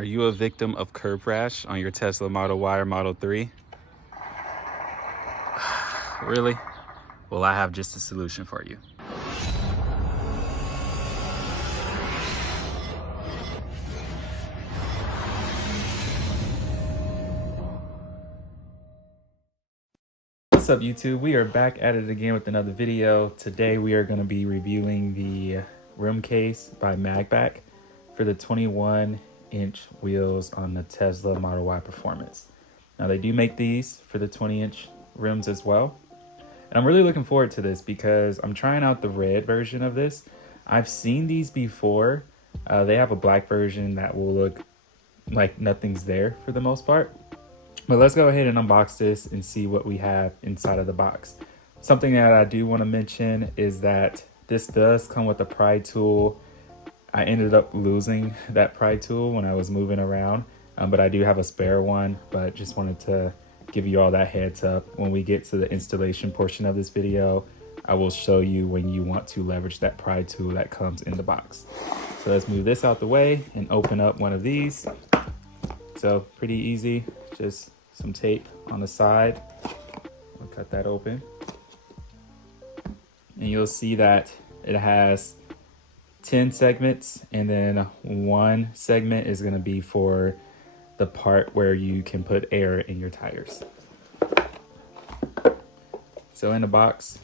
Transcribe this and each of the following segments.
Are you a victim of curb rash on your Tesla Model Y or Model 3? Really? Well, I have just a solution for you. What's up, YouTube? We are back at it again with another video. Today we are going to be reviewing the rim case by MagBak for the 21-inch wheels on the Tesla Model Y Performance. Now they do make these for the 20-inch rims as well. And I'm really looking forward to this because I'm trying out the red version of this. I've seen these before. They have a black version that will look like nothing's there for the most part. But let's go ahead and unbox this and see what we have inside of the box. Something that I do want to mention is that this does come with a pry tool. I ended up losing that pry tool when I was moving around, but I do have a spare one, but just wanted to give you all that heads up. When we get to the installation portion of this video, I will show you when you want to leverage that pry tool that comes in the box. So let's move this out the way and open up one of these. So pretty easy, just some tape on the side. We'll cut that open. And you'll see that it has 10 segments, and then one segment is going to be for the part where you can put air in your tires. So in the box,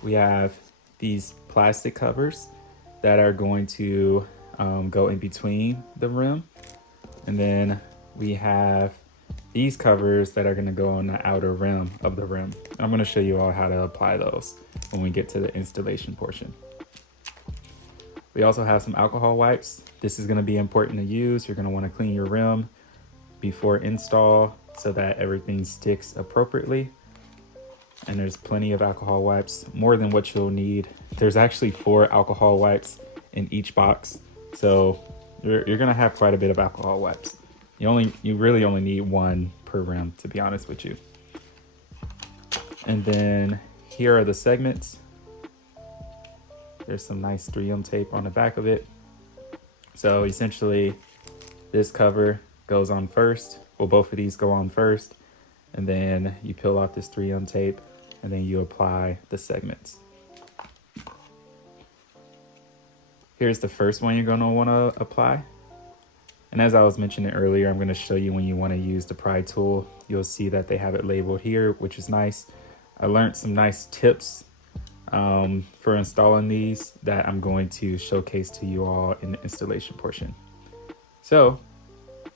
we have these plastic covers that are going to go in between the rim. And then we have these covers that are going to go on the outer rim of the rim. I'm going to show you all how to apply those when we get to the installation portion. We also have some alcohol wipes. This is going to be important to use. You're going to want to clean your rim before install so that everything sticks appropriately. And there's plenty of alcohol wipes, more than what you'll need. There's actually 4 alcohol wipes in each box. So you're going to have quite a bit of alcohol wipes. You really only need 1 per rim, to be honest with you. And then here are the segments. There's some nice 3M tape on the back of it. So essentially this cover goes on first. Well, both of these go on first, and then you peel off this 3M tape and then you apply the segments. Here's the first one you're going to want to apply. And as I was mentioning earlier, I'm going to show you when you want to use the pry tool. You'll see that they have it labeled here, which is nice. I learned some nice tips for installing these that I'm going to showcase to you all in the installation portion. So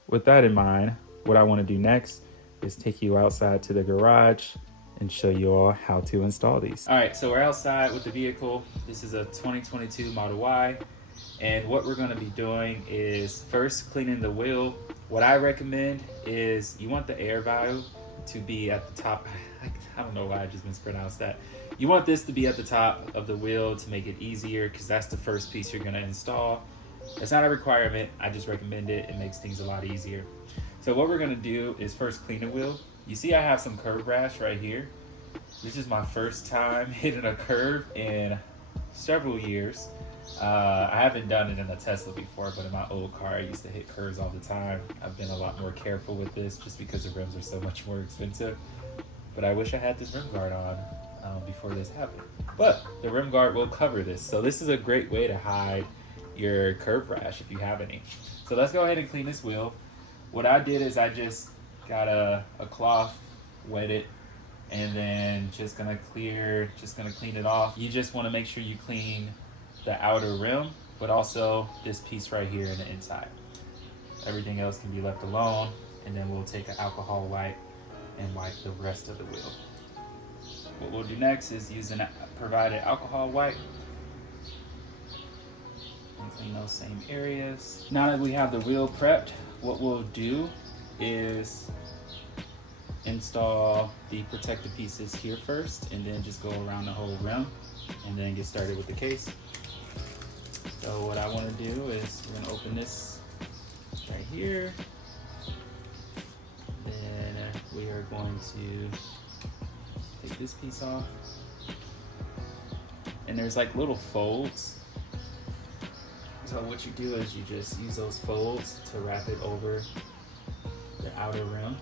with that in mind, what I want to do next is take you outside to the garage and show you all how to install these. All right, so we're outside with the vehicle. This is a 2022 Model Y. And what we're going to be doing is first cleaning the wheel. What I recommend is you want the air valve to be at the top. I don't know why I just mispronounced that. You want this to be at the top of the wheel to make it easier, because that's the first piece you're going to install. It's not a requirement. I just recommend it. It makes things a lot easier. So what we're going to do is first clean the wheel. You see I have some curb rash right here. This is my first time hitting a curb in several years. I haven't done it in a Tesla before, but in my old car I used to hit curves all the time. I've been a lot more careful with this just because the rims are so much more expensive. But I wish I had this rim guard on before this happened. But the rim guard will cover this. So this is a great way to hide your curb rash if you have any. So let's go ahead and clean this wheel. What I did is I just got a cloth, wet it, and then just gonna clean it off. You just want to make sure you clean the outer rim, but also this piece right here in the inside. Everything else can be left alone, and then we'll take an alcohol wipe and wipe the rest of the wheel. What we'll do next is use a provided alcohol wipe and clean those same areas. Now that we have the wheel prepped, what we'll do is install the protective pieces here first, and then just go around the whole rim and then get started with the case. So what I want to do is we're going to open this right here. Then we are going to take this piece off. And there's like little folds. So what you do is you just use those folds to wrap it over the outer rim.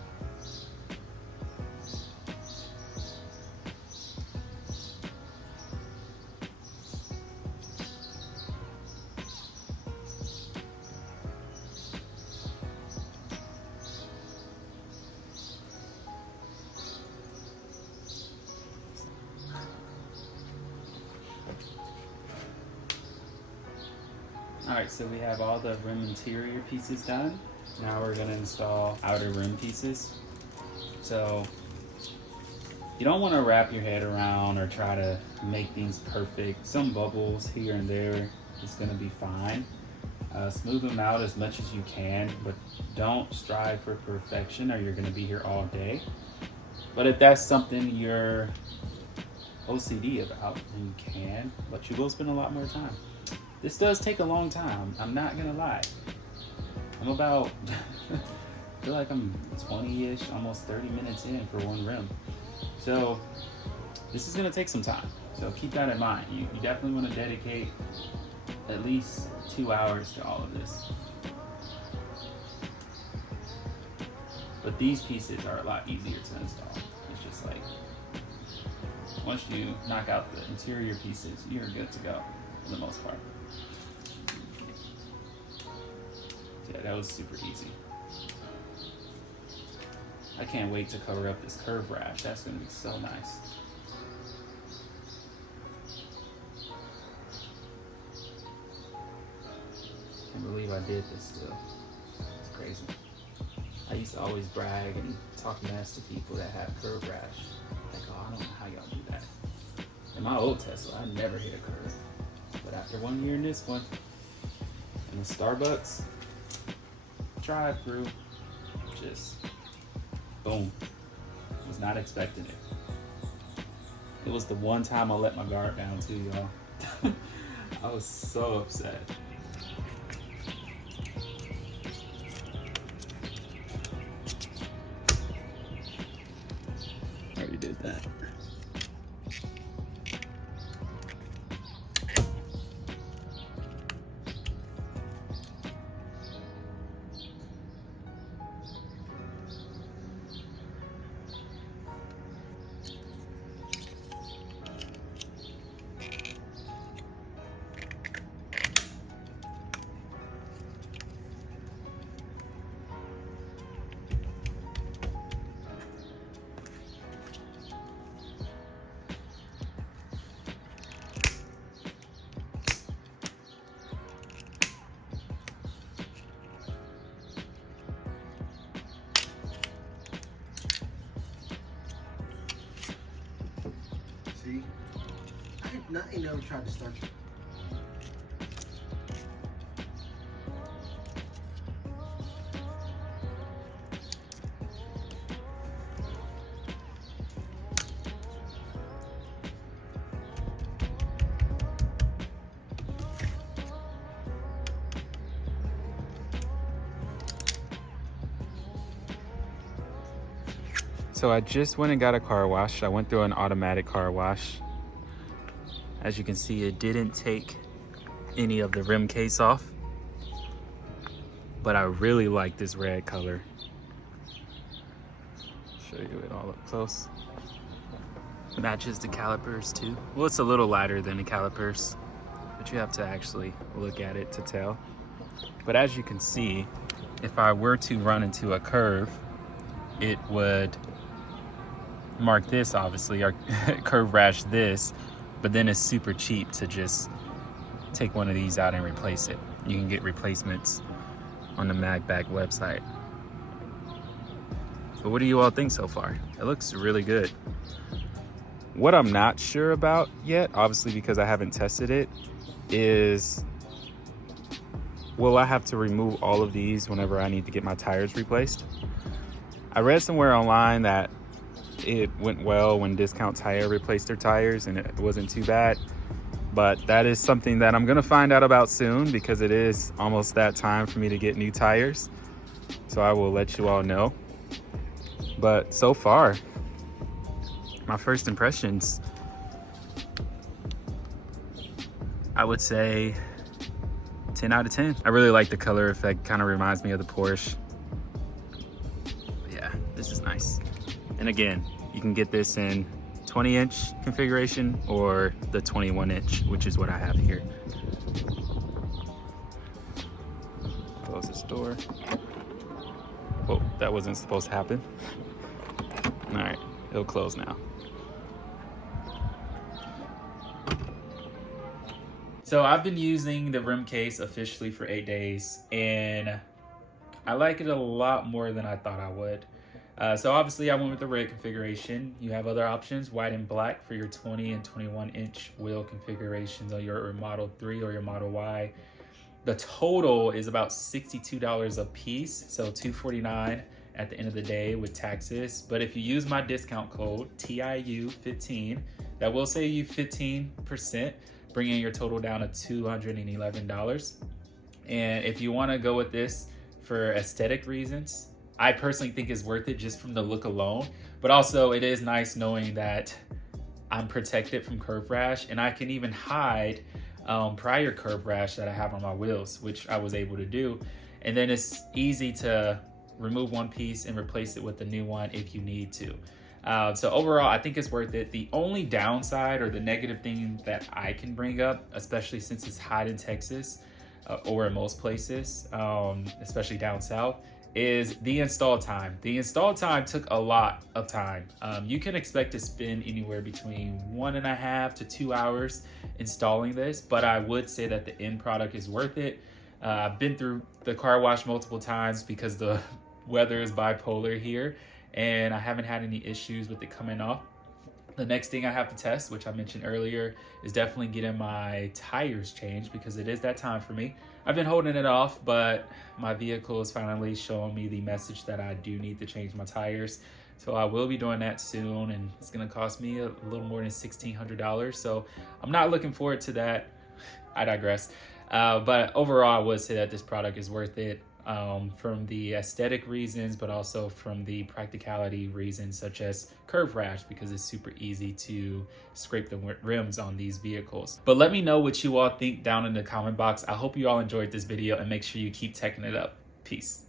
Alright, so we have all the rim interior pieces done. Now we're going to install outer rim pieces. So you don't want to wrap your head around or try to make things perfect. Some bubbles here and there is going to be fine. Smooth them out as much as you can, but don't strive for perfection or you're going to be here all day. But if that's something you're OCD about, then you can, but you will spend a lot more time. This does take a long time, I'm not gonna lie. I'm about, I feel like I'm 20-ish, almost 30 minutes in for one rim. So this is gonna take some time. So keep that in mind. You definitely wanna dedicate at least 2 hours to all of this. But these pieces are a lot easier to install. It's just like, once you knock out the interior pieces, you're good to go for the most part. Yeah, that was super easy. I can't wait to cover up this curve rash. That's gonna be so nice. Can't believe I did this still. It's crazy. I used to always brag and talk mess to people that have curve rash. Like, oh, I don't know how y'all do that. In my old Tesla, I never hit a curve. But after 1 year in this one, in the Starbucks drive-through, just boom. Was not expecting it. It was the one time I let my guard down too, y'all. I was so upset. Already did that. See? I ain't never tried to start you. So I just went and got a car wash. I went through an automatic car wash. As you can see, it didn't take any of the rim case off, but I really like this red color. Show you it all up close. Matches the calipers too. Well, it's a little lighter than the calipers, but you have to actually look at it to tell. But as you can see, if I were to run into a curve, it would mark this, obviously, or curve rash this, but then it's super cheap to just take one of these out and replace it. You can get replacements on the MagBak website. But what do you all think so far? It looks really good. What I'm not sure about yet, obviously because I haven't tested it, is will I have to remove all of these whenever I need to get my tires replaced? I read somewhere online that it went well when Discount Tire replaced their tires and it wasn't too bad. But that is something that I'm gonna find out about soon because it is almost that time for me to get new tires. So I will let you all know. But so far, my first impressions, I would say 10 out of 10. I really like the color effect, kind of reminds me of the Porsche. But yeah, this is nice. And again, you can get this in 20-inch configuration or the 21-inch, which is what I have here. Close this door. Whoa, that wasn't supposed to happen. All right, it'll close now. So I've been using the rim case officially for 8 days, and I like it a lot more than I thought I would. So obviously I went with the red configuration. You have other options, white and black for your 20 and 21-inch wheel configurations on your Model 3 or your Model Y. The total is about $62 a piece, so $249 at the end of the day with taxes. But if you use my discount code TIU15, that will save you 15%, bringing your total down to $211. And if you want to go with this for aesthetic reasons, I personally think it's worth it just from the look alone. But also it is nice knowing that I'm protected from curb rash, and I can even hide prior curb rash that I have on my wheels, which I was able to do. And then it's easy to remove one piece and replace it with a new one if you need to. So overall, I think it's worth it. The only downside or the negative thing that I can bring up, especially since it's hot in Texas or in most places, especially down south, is the install time. The install time took a lot of time. You can expect to spend anywhere between 1.5 to 2 hours installing this, but I would say that the end product is worth it. I've been through the car wash multiple times because the weather is bipolar here, and I haven't had any issues with it coming off. The next thing I have to test, which I mentioned earlier, is definitely getting my tires changed because it is that time for me. I've been holding it off, but my vehicle is finally showing me the message that I do need to change my tires. So I will be doing that soon, and it's gonna cost me a little more than $1,600. So I'm not looking forward to that. I digress. But overall, I would say that this product is worth it. From the aesthetic reasons, but also from the practicality reasons, such as curb rash, because it's super easy to scrape the rims on these vehicles. But let me know what you all think down in the comment box. I hope you all enjoyed this video, and make sure you keep teching it up. Peace.